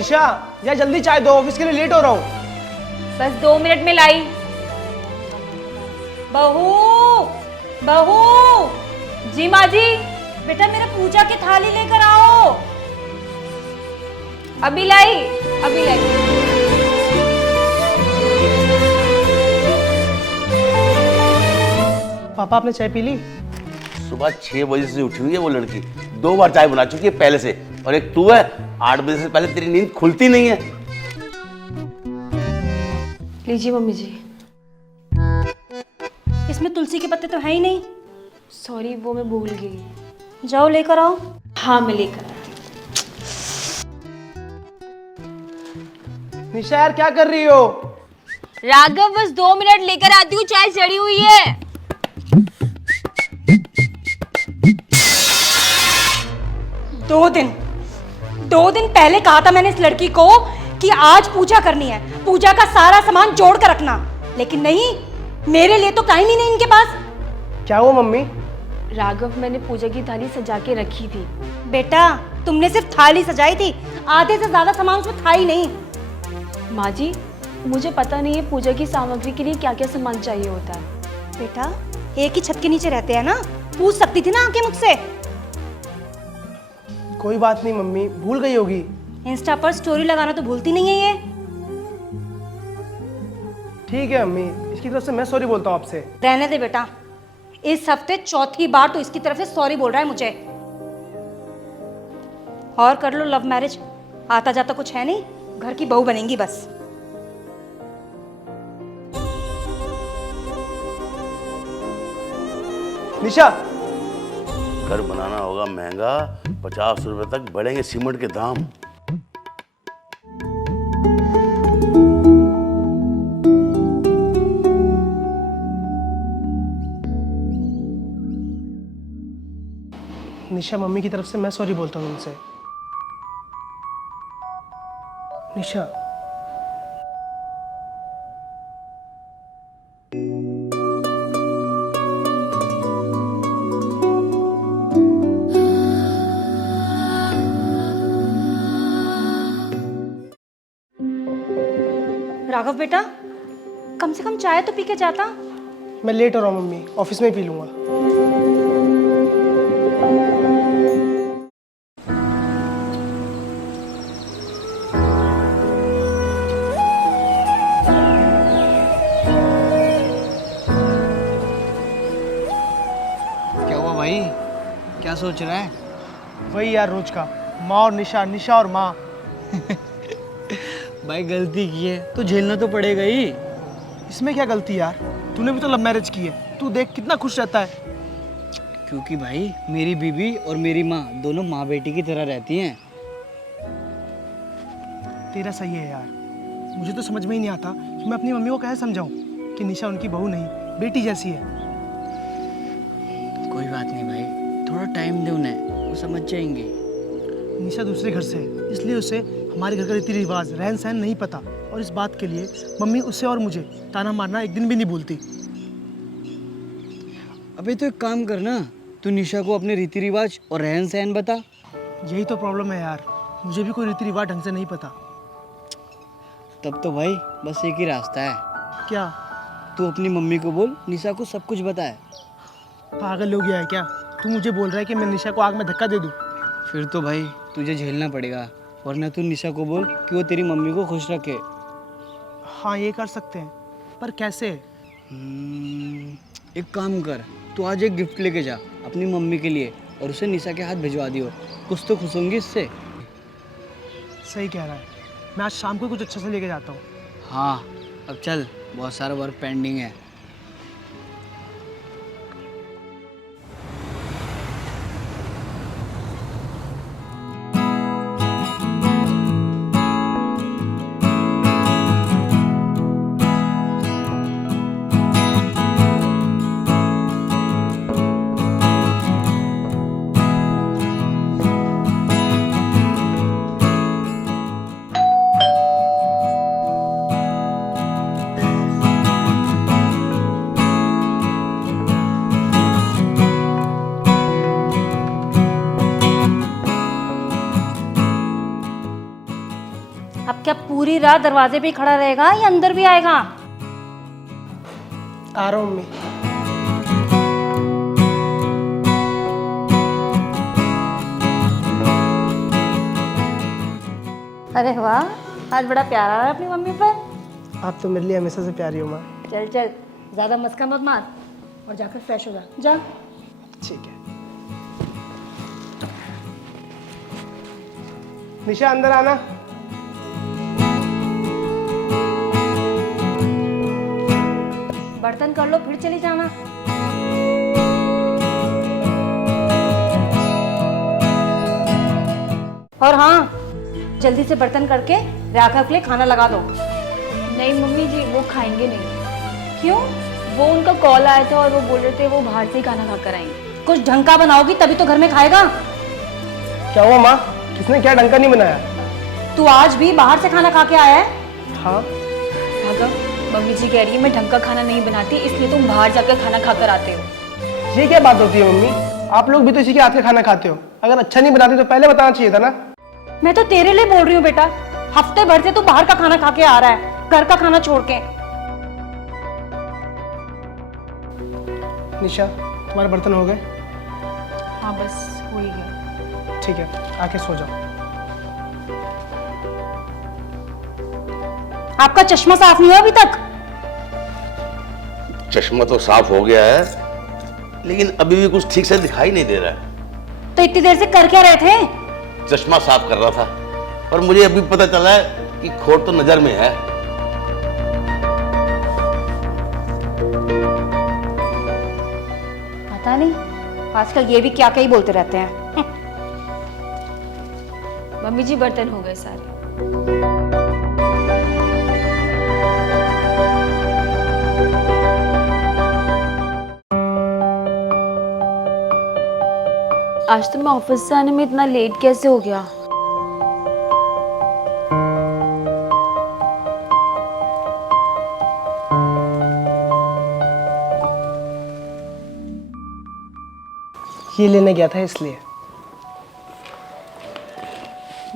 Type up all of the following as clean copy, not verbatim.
निशा यार जल्दी चाय दो, ऑफिस के लिए लेट हो रहा हूँ। बस 2 मिनट में लाई। बहू, बहू। जी माँ जी। बेटा मेरा पूजा की थाली लेकर आओ। अभी लाई, अभी लाई। पापा आपने चाय पी ली? सुबह 6 बजे से उठी हुई है वो लड़की, 2 बार चाय बना चुकी है पहले से, और एक तू है 8 बजे से पहले तेरी नींद खुलती नहीं है। लीजिए मम्मी जी। इसमें तुलसी के पत्ते तो है ही नहीं। सॉरी, वो मैं भूल गई। जाओ लेकर आओ। हाँ मैं लेकर आती निशा यार क्या कर रही हो? हूँ। राघव बस 2 मिनट लेकर आती हूँ, चाय चढ़ी हुई है। दो दिन पहले कहा था मैंने इस लड़की को कि आज पूजा करनी है, पूजा का सारा सामान जोड़ कर रखना, लेकिन नहीं, मेरे लिए तो टाइम ही नहीं इनके पास। क्या हुआ मम्मी? राघव, मैंने पूजा की थाली सजा के रखी थी। बेटा तुमने सिर्फ थाली सजाई थी, आधे से ज्यादा सामान उसमें था ही नहीं। माँ जी, मुझे पता नहीं है पूजा की सामग्री के लिए क्या क्या सामान चाहिए होता है। बेटा एक ही छत के नीचे रहते हैं ना, पूछ सकती थी ना आके मुझसे। कोई बात नहीं मम्मी, भूल गई होगी। इंस्टा पर स्टोरी लगाना तो भूलती नहीं है ये। ठीक है मम्मी, इसकी तरफ से मैं सॉरी बोलता हूँ आपसे। रहने दे बेटा, इस हफ्ते चौथी बार तो इसकी तरफ से सॉरी बोल रहा है मुझे। और कर लो लव मैरिज, आता जाता कुछ है नहीं, घर की बहू बनेंगी बस। निशा घर बनाना होगा महंगा, 50 रुपए तक बढ़ेंगे सीमेंट के दाम। निशा मम्मी की तरफ से मैं सॉरी बोलता हूँ उनसे। निशा राघव बेटा, कम से कम चाय तो पी के जाता। मैं लेट हो रहा हूँ मम्मी, ऑफिस में ही पी लूंगा। क्या हुआ भाई, क्या सोच रहा है? वही यार रोज का, माँ और निशा, निशा और माँ। भाई गलती की है तो झेलना तो पड़ेगा ही। इसमें क्या गलती यार, तूने भी तो लव मैरिज की है, तू देख कितना खुश रहता है। क्योंकि भाई मेरी बीवी और मेरी माँ दोनों माँ बेटी की तरह रहती हैं। तेरा सही है यार, मुझे तो समझ में ही नहीं आता कि मैं अपनी मम्मी को कैसे समझाऊं कि निशा उनकी बहू नहीं बेटी जैसी है। कोई बात नहीं भाई, थोड़ा टाइम दे उन्हें, वो समझ जाएंगे। निशा दूसरे घर से है, इसलिए उसे हमारे घर का रीति रिवाज रहन सहन नहीं पता, और इस बात के लिए मम्मी उसे और मुझे ताना मारना एक दिन भी नहीं भूलती। अबे तो एक काम करना, तू निशा को अपने रीति रिवाज और रहन सहन बता। यही तो प्रॉब्लम है यार, मुझे भी कोई रीति रिवाज ढंग से नहीं पता। तब तो भाई बस एक ही रास्ता है, क्या? तू अपनी मम्मी को बोल निशा को सब कुछ बताए। पागल हो गया है क्या? तू मुझे बोल रहा है कि मैं निशा को आग में धक्का दे दूँ? फिर तो भाई तुझे झेलना पड़ेगा, वरना तू निशा को बोल कि वो तेरी मम्मी को खुश रखे। हाँ ये कर सकते हैं, पर कैसे? एक काम कर, तू आज एक गिफ्ट लेके जा अपनी मम्मी के लिए और उसे निशा के हाथ भिजवा दियो, कुछ तो खुश होंगी इससे। सही कह रहा है, मैं आज शाम को कुछ अच्छा से लेके जाता हूँ। हाँ अब चल, बहुत सारा वर्क पेंडिंग है। क्या पूरी रात दरवाजे पे ही खड़ा रहेगा या अंदर भी आएगा? आ रहा हूँ मम्मी। अरे वाह, आज बड़ा प्यार आ रहा है अपनी मम्मी पर। आप तो मेरे लिए हमेशा से प्यारी हो माँ। चल चल, ज्यादा मस्का मत मार और जाकर फ्रेश हो जा। जा। ठीक है। निशा अंदर आना। बर्तन कर लो फिर चली जाना। और हाँ, जल्दी से बर्तन करके राघव के लिए खाना लगा दो। नहीं मम्मी जी, वो खाएंगे नहीं। क्यों? वो उनका कॉल आया था और वो बोल रहे थे वो बाहर से ही खाना खा कर आएंगे। कुछ ढंग का बनाओगी तभी तो घर में खाएगा। क्या हुआ माँ? किसने क्या डंका नहीं बनाया? तू आज भी बाहर से खाना खा के आया है? हाँ। राघव, मम्मी जी कह रही है मैं ढंग का खाना नहीं बनाती, इसलिए तुम बाहर जाकर खाना खा कर आते हो। ये क्या बात होती है मम्मी? आप लोग भी तो इसी के हाथ का खाना खाते हो। अगर अच्छा नहीं बनाते तो पहले बताना चाहिए था ना। मैं तो तेरे लिए बोल रही हूँ बेटा, हफ्ते भर से तू बाहर का खाना खा के आ रहा है, घर का खाना छोड़ के। निशा, तुम्हारे बर्तन हो गए? हाँ बस हो ही गया। ठीक है, आके सो जाओ। आपका चश्मा साफ नहीं हुआ अभी तक? चश्मा तो साफ हो गया है, लेकिन अभी भी कुछ ठीक से दिखाई नहीं दे रहा है। तो इतनी देर से कर क्या रहे थे? चश्मा साफ कर रहा था, पर मुझे अभी पता चला है कि खोट तो नजर में है। पता नहीं, आजकल ये भी क्या क्या ही बोलते रहते हैं। मम्मी जी बर्तन हो गए सारे। आज तो मैं ऑफिस से आने में इतना लेट कैसे हो गया? ये लेने गया था इसलिए।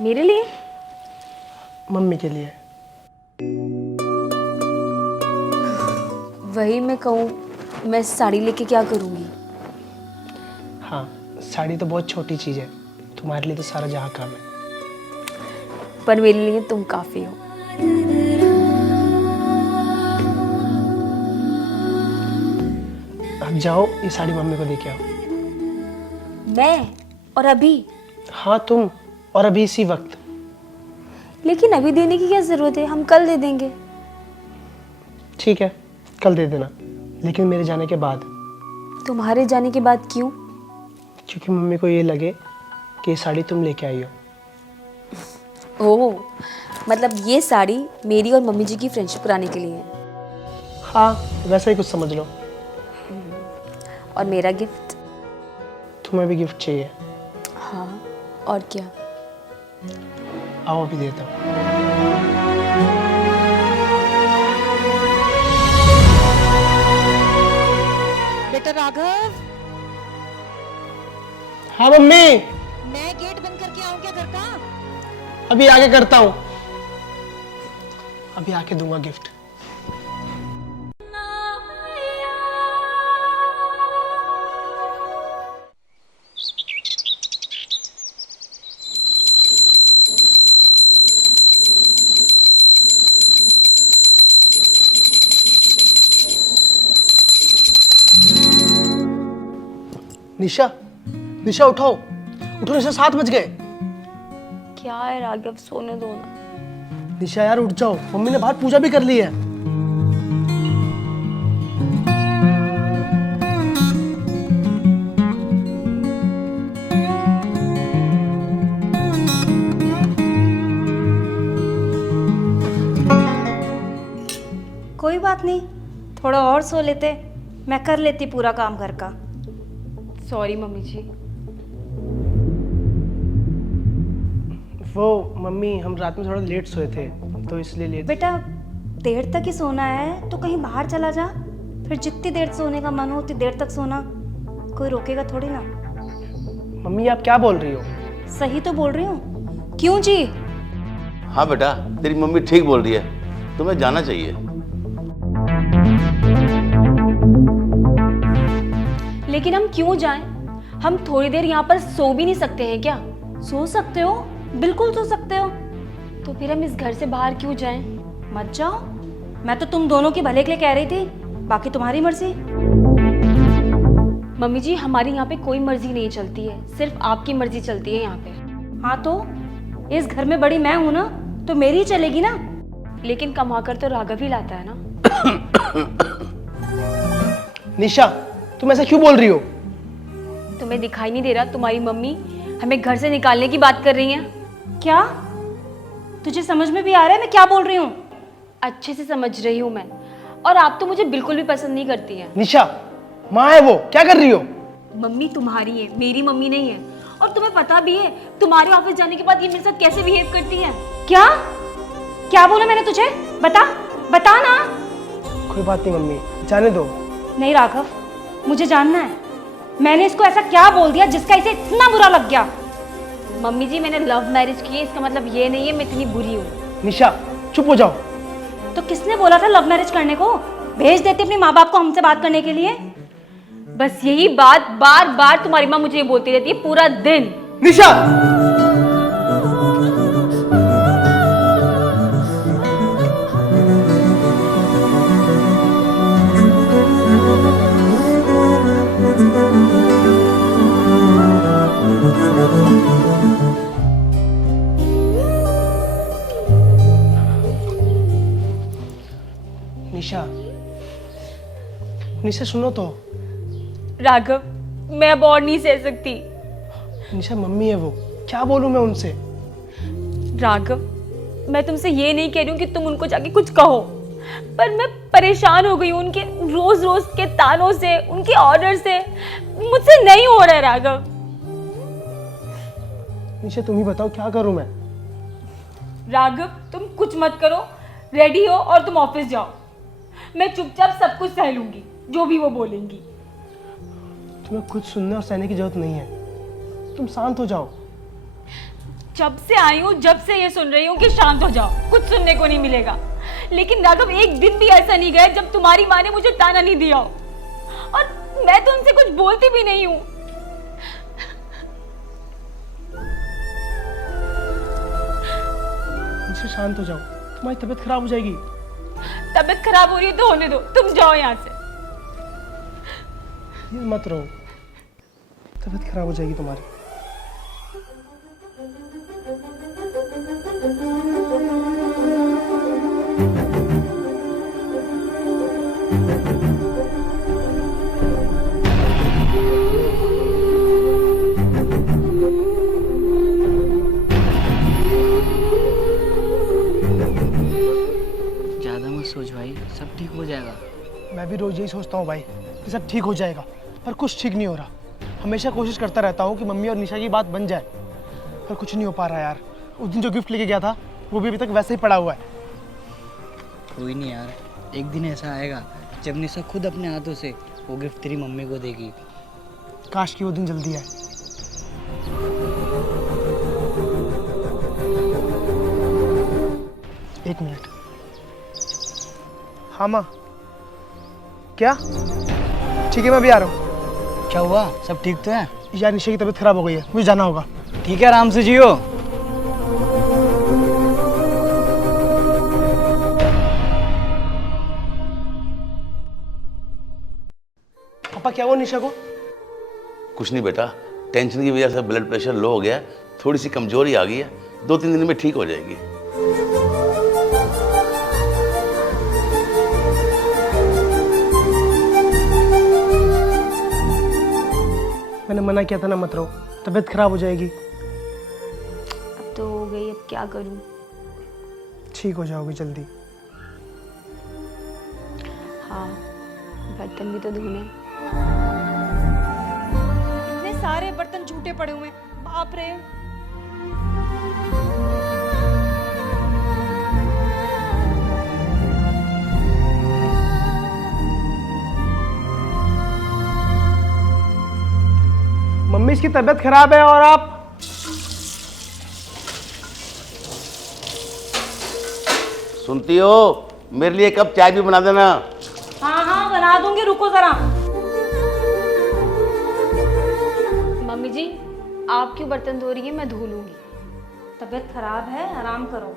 मेरे लिए? मम्मी के लिए। वही मैं कहूँ, मैं साड़ी लेके क्या करूँगी? हाँ, साड़ी तो बहुत छोटी चीज़ है, तुम्हारे लिए तो सारा जहाँ काम है। पर मेरे लिए तुम काफ़ी हो। अब जाओ, ये साड़ी मम्मी को दे के आओ। मैं? और अभी? हाँ तुम, और अभी इसी वक्त। लेकिन अभी देने की क्या ज़रूरत है, हम कल दे देंगे। ठीक है, कल दे देना, लेकिन मेरे जाने के बाद। तुम्हारे जाने के बाद क्यों? क्योंकि मम्मी को ये लगे कि ये साड़ी तुम लेके आई हो। ओह, मतलब ये साड़ी मेरी और मम्मी जी की फ्रेंडशिप कराने के लिए है। हाँ, वैसा ही कुछ समझ लो। और मेरा गिफ्ट? तुम्हें भी गिफ्ट चाहिए? हाँ, और क्या? आओ अभी देता हूँ। बेटा राघव, हाँ मम्मी, मैं गेट बंद करके आऊं क्या घर का? अभी आके करता हूँ। अभी आके दूंगा गिफ्ट। निशा, निशा उठाओ, उठो निशा, 7 बज गए। क्या है राघव, सोने दो ना। निशा यार उठ जाओ, मम्मी ने बाहर पूजा भी कर ली है। कोई बात नहीं, थोड़ा और सो लेते, मैं कर लेती पूरा काम घर का। सॉरी मम्मी जी। वो मम्मी, हम रात में थोड़ा लेट सोए थे तो इसलिए लेट। बेटा देर तक ही सोना है तो कहीं बाहर चला जा, फिर जितनी देर सोने का मन हो उतनी देर तक सोना, कोई रोकेगा थोड़ी ना। मम्मी आप क्या बोल रही हो? सही तो बोल रही हूँ। क्यों जी? हाँ बेटा, तेरी मम्मी ठीक बोल रही है, तुम्हें जाना चाहिए। लेकिन हम क्यों जाएं? हम थोड़ी देर यहाँ पर सो भी नहीं सकते हैं क्या? सो सकते हो, बिल्कुल सो सकते हो। तो फिर हम इस घर से बाहर क्यों जाएं? मत जाओ, मैं तो तुम दोनों के भले के लिए कह रही थी, बाकी तुम्हारी मर्जी। मम्मी जी, हमारी यहाँ पे कोई मर्जी नहीं चलती है, सिर्फ आपकी मर्जी चलती है यहाँ पे। हाँ तो इस घर में बड़ी मैं हूं ना, तो मेरी ही चलेगी ना। लेकिन कमाकर तो राघव ही लाता है ना। निशा, तुम ऐसा क्यों बोल रही हो? तुम्हें दिखाई नहीं दे रहा तुम्हारी मम्मी हमें घर से निकालने की बात कर रही है? क्या तुझे समझ में भी आ रहा है मैं क्या बोल रही हूँ? अच्छे से समझ रही हूँ मैं, और आप तो मुझे बिल्कुल भी पसंद नहीं करती हैं। निशा, माँ है वो, क्या कर रही हो? मम्मी तुम्हारी है, मेरी मम्मी नहीं है। और तुम्हें पता भी है तुम्हारे ऑफिस जाने के बाद ये मेरे साथ कैसे बिहेव करती है। क्या क्या बोला मैंने तुझे? बता ना। कोई बात नहीं मम्मी, जाने दो। नहीं राघव, मुझे जानना है मैंने इसको ऐसा क्या बोल दिया जिसका इसे इतना बुरा लग गया। मम्मी जी, मैंने लव मैरिज की है, इसका मतलब ये नहीं है मैं इतनी बुरी हूँ। निशा, चुप हो जाओ। तो किसने बोला था लव मैरिज करने को? भेज देते अपने माँ बाप को हमसे बात करने के लिए। बस यही बात बार बार तुम्हारी माँ मुझे बोलती रहती है पूरा दिन। निशा, निशा, निशा सुनो तो। राघव, मैं अब और नहीं सह सकती। निशा मम्मी है वो, क्या बोलूं मैं उनसे? राघव, मैं तुमसे ये नहीं कह रही हूँ कि तुम उनको जाके कुछ कहो, पर मैं परेशान हो गई हूँ उनके रोज रोज के तानों से, उनके ऑर्डर से। मुझसे नहीं हो रहा है राघव। निशा तुम ही बताओ क्या करूं मैं? राघव, तुम कुछ मत करो, रेडी हो और तुम ऑफिस जाओ। मैं चुपचाप सब कुछ सह लूंगी, जो भी वो बोलेंगी। तुम्हें कुछ सुनने और सहने की जरूरत नहीं है, तुम शांत हो जाओ। जब से आई हूँ जब से ये सुन रही हूँ कि शांत हो जाओ, कुछ सुनने को नहीं मिलेगा। लेकिन राघव, एक दिन भी ऐसा नहीं गया जब तुम्हारी माँ ने मुझे ताना नहीं दिया हो, और मैं तो उनसे कुछ बोलती भी नहीं हूँ। निशा शांत हो जाओ, तुम्हारी तबीयत खराब हो जाएगी। तबीयत खराब हो रही है तो होने दो, तुम जाओ यहाँ से। ये मत रहो, तबीयत खराब हो जाएगी तुम्हारी। ज़्यादा मत सोच भाई, सब ठीक हो जाएगा। मैं भी रोज यही सोचता हूँ भाई कि सब ठीक हो जाएगा, पर कुछ ठीक नहीं हो रहा। हमेशा कोशिश करता रहता हूँ कि मम्मी और निशा की बात बन जाए, पर कुछ नहीं हो पा रहा यार। उस दिन जो गिफ्ट लेके गया था वो भी अभी तक वैसे ही पड़ा हुआ है। कोई नहीं यार, एक दिन ऐसा आएगा जब निशा खुद अपने हाथों से वो गिफ्ट तेरी मम्मी को देगी। काश कि वो दिन जल्दी आए। एक मिनट। हाँ माँ, क्या? ठीक है मैं भी आ रहा हूँ। क्या हुआ, सब ठीक तो है? यार निशा की तबीयत खराब हो गई है, मुझे जाना होगा। ठीक है, आराम से जियो। पापा क्या हुआ निशा को? कुछ नहीं बेटा, टेंशन की वजह से ब्लड प्रेशर लो हो गया, थोड़ी सी कमजोरी आ गई है, 2-3 दिन में ठीक हो जाएगी। मैंने मना किया था ना मत रहो, तबीयत खराब हो जाएगी। अब तो हो गई, अब क्या करूं? ठीक हो जाओगी जल्दी। हाँ, बर्तन भी तो धोने। इतने सारे बर्तन झूठे पड़े हुए हैं, बाप रे। मम्मी इसकी तबीयत खराब है और आप सुनती हो, मेरे लिए कप चाय भी बना देना। हाँ हाँ बना दूंगी, रुको जरा। मम्मी जी, आप क्यों बर्तन धो रही हैं? मैं धो लूंगी। तबीयत खराब है, आराम करो,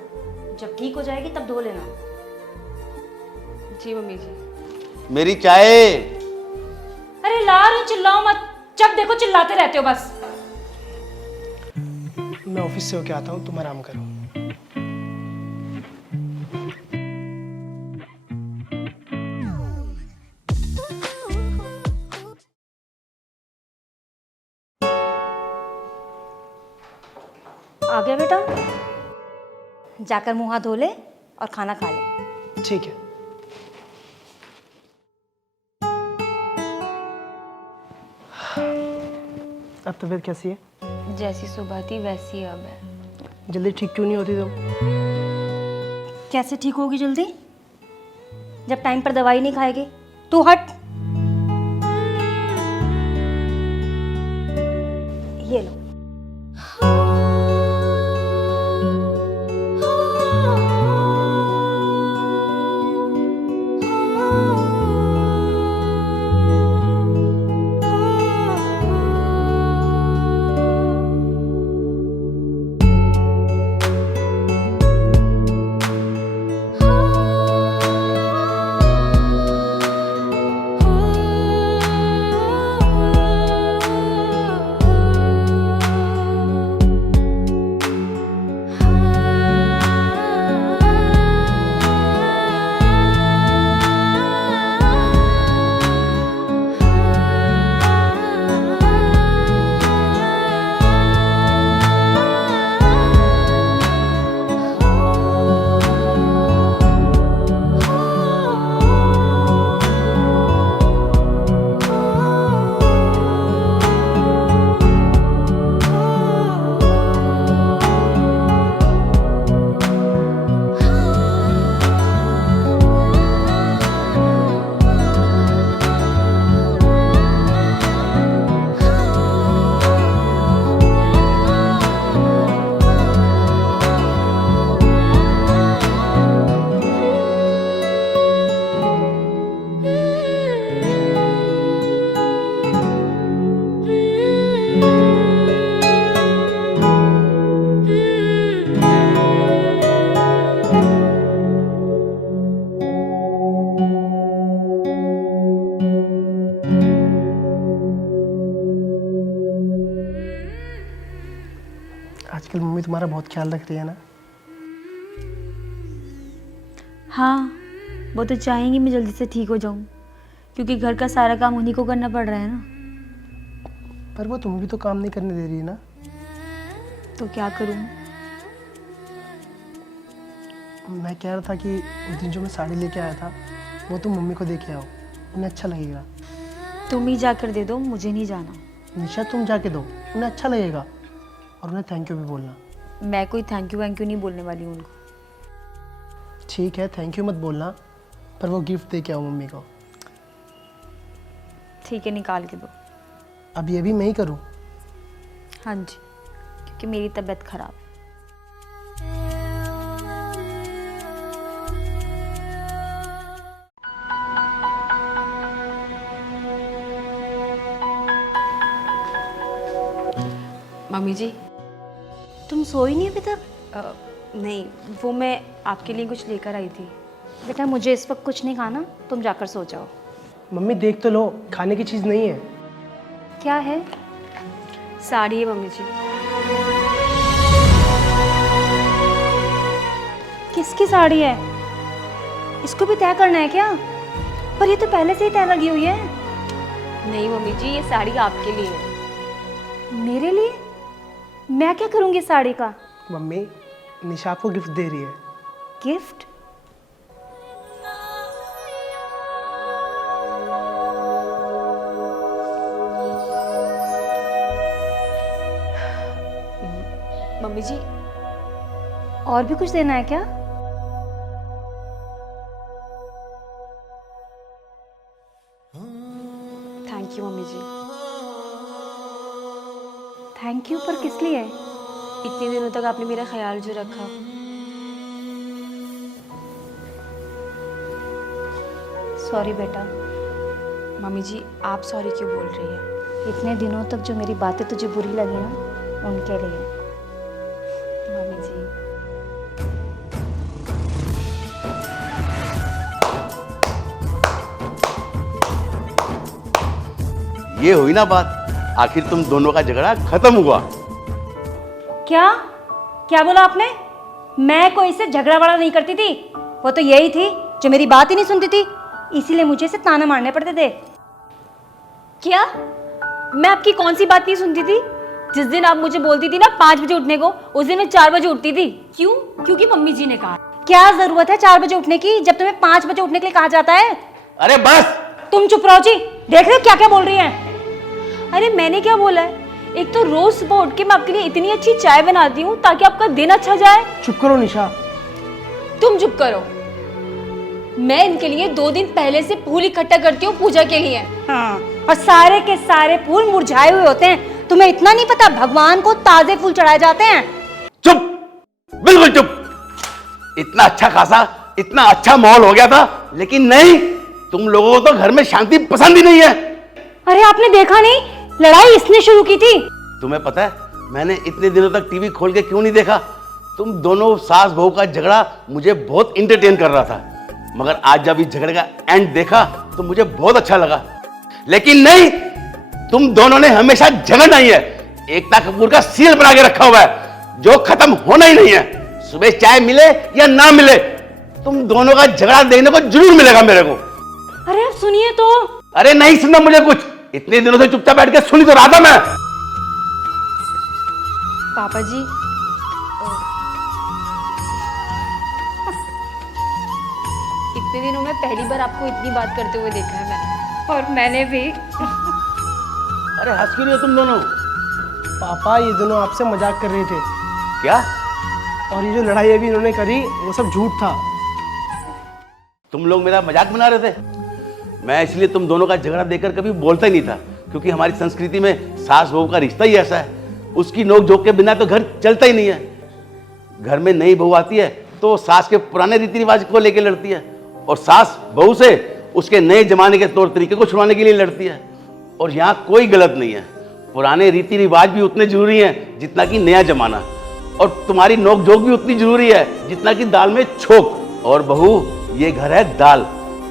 जब ठीक हो जाएगी तब धो लेना। जी मम्मी जी। मेरी चाय। अरे ला रही हूं, चिल्लाओ मत, जब देखो चिल्लाते रहते हो बस। मैं ऑफिस से होके आता हूँ, तुम आराम करो। आ गया बेटा, जाकर मुंह हाथ धो ले और खाना खा ले। ठीक है। अब तबीयत कैसी है? जैसी सुबह थी वैसी अब है। जल्दी ठीक क्यों नहीं होती तुम? कैसे ठीक होगी जल्दी, जब टाइम पर दवाई नहीं खाएगी? तू हट। ये लो। आजकल मम्मी तुम्हारा बहुत ख्याल रख रही है ना? हाँ, वो तो चाहेंगी मैं जल्दी से ठीक हो जाऊं, क्योंकि घर का सारा काम उन्हीं को करना पड़ रहा है ना। पर वो तुम्हें भी तो काम नहीं करने दे रही है ना? तो क्या करूं? मैं कह रहा था कि उस दिन जो मैं साड़ी लेके आया था वो तुम मम्मी को दे के आओ, उन्हें अच्छा लगेगा। तुम ही जाकर दे दो, मुझे नहीं जाना। निशा तुम जाके दो, उन्हें अच्छा लगेगा, और उन्हें थैंक यू भी बोलना। मैं कोई थैंक यू वैंक यू नहीं बोलने वाली हूँ उनको। ठीक है, थैंक यू मत बोलना, पर वो गिफ्ट दे के आओ मम्मी को। ठीक है, निकाल के दो। अब ये भी मैं ही करूँ? हाँ जी, क्योंकि मेरी तबीयत खराब है। मम्मी जी, तुम सोई नहीं अभी तक? नहीं, वो मैं आपके लिए कुछ लेकर आई थी। बेटा मुझे इस वक्त कुछ नहीं खाना, तुम जाकर सो जाओ। मम्मी देख तो लो, खाने की चीज़ नहीं है। क्या है? साड़ी है मम्मी जी। किसकी साड़ी है? इसको भी तय करना है क्या? पर ये तो पहले से ही तय लगी हुई है। नहीं मम्मी जी, ये साड़ी आपके लिए है। मेरे लिए? मैं क्या करूंगी साड़ी का? मम्मी, निशा आपको गिफ्ट दे रही है। गिफ्ट? मम्मी जी, और भी कुछ देना है क्या? Thank you mummy ji. Thank you, पर किस लिए? इतने दिनों तक आपने मेरा ख्याल जो रखा, सॉरी बेटा। मम्मी जी आप सॉरी क्यों बोल रही है? इतने दिनों तक जो मेरी बातें तुझे बुरी लगी ना, उनके लिए। मम्मी जी ये हुई ना बात, आखिर तुम दोनों का झगड़ा खत्म हुआ। क्या क्या बोला आपने? मैं कोई से झगड़ा वड़ा नहीं करती थी। वो तो यही थी जो मेरी बात ही नहीं सुनती थी, इसीलिए मुझे इसे ताना मारने पड़ते थे। क्या? मैं आपकी कौन सी बात नहीं सुनती थी? जिस दिन आप मुझे बोलती थी ना 5 बजे उठने को, उस दिन मैं 4 बजे उठती थी। क्यों? क्योंकि मम्मी जी ने कहा। क्या जरूरत है 4 बजे उठने की जब तुम्हें 5 बजे उठने के लिए कहा जाता है? अरे बस। तुम चुप रहो जी। देख रहे हो क्या क्या बोल रही हैं? अरे मैंने क्या बोला है? एक तो रोज सुबह उठ के मैं आपके लिए इतनी अच्छी चाय बनाती हूँ ताकि आपका दिन अच्छा जाए। चुप करो निशा। तुम चुप करो। मैं इनके लिए 2 दिन पहले से फूल इकट्ठा करती हूँ पूजा के लिए। हाँ, और सारे के सारे फूल मुरझाए हुए होते हैं। तुम्हें इतना नहीं पता भगवान को ताजे फूल चढ़ाए जाते हैं? चुप, बिल्कुल चुप। इतना अच्छा खासा, इतना अच्छा माहौल हो गया था, लेकिन नहीं, तुम लोगों को तो घर में शांति पसंद ही नहीं है। अरे आपने देखा नहीं, लड़ाई इसने शुरू की थी। तुम्हें पता है मैंने इतने दिनों तक टीवी खोल के क्यों नहीं देखा? तुम दोनों सास बहू का झगड़ा मुझे बहुत इंटरटेन कर रहा था, मगर आज जब इस झगड़े का एंड देखा तो मुझे बहुत अच्छा लगा। लेकिन नहीं, तुम दोनों ने हमेशा झगड़ना ही है। एकता कपूर का सीरियल बना के रखा हुआ है जो खत्म होना ही नहीं है। सुबह चाय मिले या ना मिले, तुम दोनों का झगड़ा देखने को जरूर मिलेगा मेरे को। अरे आप सुनिए तो। अरे नहीं सुनना मुझे कुछ, इतने दिनों से चुपचाप बैठ के सुनी तो रहा था मैं। पापा जी इतने दिनों में पहली बार आपको इतनी बात करते हुए देखा है मैंने। और मैंने भी। अरे हंस क्यों रही हो तुम दोनों? पापा ये दोनों आपसे मजाक कर रहे थे, क्या? और ये जो लड़ाई अभी इन्होंने करी वो सब झूठ था। तुम लोग मेरा मजाक बना रहे थे? मैं इसलिए तुम दोनों का झगड़ा देखकर कभी बोलता ही नहीं था, क्योंकि हमारी संस्कृति में सास बहू का रिश्ता ही ऐसा है। उसकी नोक झोंक के बिना तो घर चलता ही नहीं है। घर में नई बहू आती है तो सास के पुराने रीति रिवाज को लेकर लड़ती है, और सास बहू से उसके नए जमाने के तौर तरीके को छुड़वाने के लिए लड़ती है। और यहाँ कोई गलत नहीं है, पुराने रीति रिवाज भी उतने जरूरी हैं जितना कि नया जमाना, और तुम्हारी नोक झोंक भी उतनी जरूरी है जितना कि दाल में छोंक। और बहू, ये घर है दाल,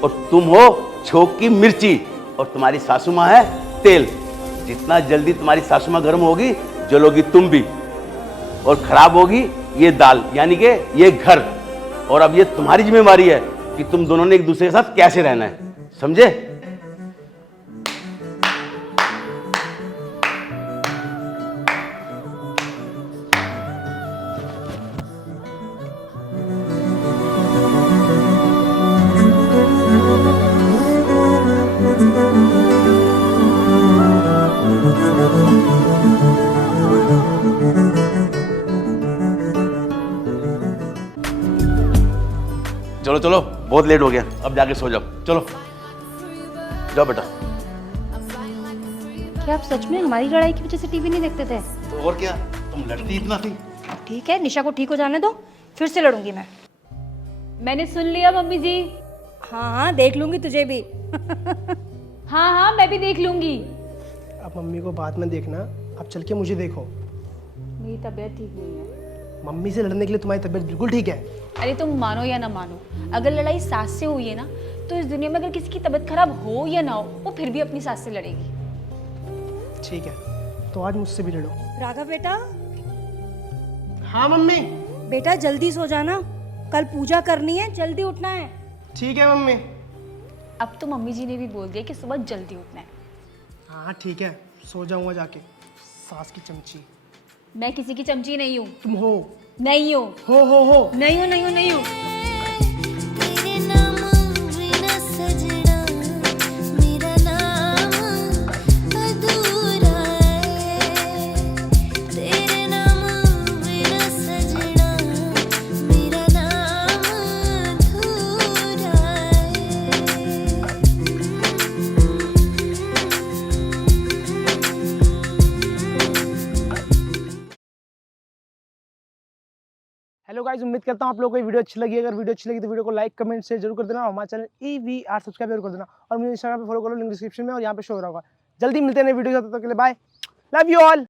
और तुम हो छोंक की मिर्ची, और तुम्हारी सासू माँ है तेल। जितना जल्दी तुम्हारी सासू माँ गर्म होगी, जलोगी तुम भी, और खराब होगी ये दाल, यानी कि ये घर। और अब ये तुम्हारी जिम्मेवारी है कि तुम दोनों ने एक दूसरे के साथ कैसे रहना है, समझे? चलो चलो, बहुत लेट हो गया, अब जाके सो जाओ। चलो जाओ बेटा। क्या आप सच में हमारी लड़ाई की वजह से टीवी नहीं देखते थे? तो और क्या, तुम लड़ती इतना थी। ठीक है, निशा को ठीक हो जाने दो, फिर से लड़ूंगी मैं। मैंने सुन लिया मम्मी जी। हाँ हाँ, देख लूंगी तुझे भी। हाँ हाँ मैं भी देख लूंगी। अब मम्मी को बाद में देखना, अब चल के मुझे देखो। मेरी तबीयत ठीक नहीं है। मम्मी से लड़ने के लिए तुम्हारी तबीयत बिल्कुल ठीक है। अरे तुम मानो या ना मानो, अगर लड़ाई सास से हुई है ना, तो इस दुनिया में अगर किसी की तबीयत खराब हो या ना हो, वो फिर भी अपनी सास से लड़ेगी। ठीक है, तो आज मुझसे भी लड़ो। राघव बेटा, हाँ मम्मी। बेटा जल्दी सो जाना, कल पूजा करनी है, जल्दी उठना है। ठीक है मम्मी। अब तो मम्मी जी ने भी बोल दिया कि सुबह जल्दी उठना है। हाँ ठीक है, सो जाऊंगा जाके। सास की चमची। मैं किसी की चमची नहीं हूँ। तुम हो। नहीं हो। हो। नहीं हूँ, नहीं हूँ, नहीं हूँ। हेलो गाइस, उम्मीद करता हूँ आप लोगों को ये वीडियो अच्छी लगी। अगर वीडियो अच्छी लगी तो वीडियो को लाइक कमेंट शेयर जरूर कर देना और हमारे चैनल EVR सब्सक्राइब जरूर कर देना और मुझे इंस्टाग्राम पे फॉलो करो, लिंक डिस्क्रिप्शन में और यहाँ पे शो हो रहा होगा। जल्दी मिलते हैं नई वीडियो के साथ, तब तक के लिए बाय, लव यू ऑल।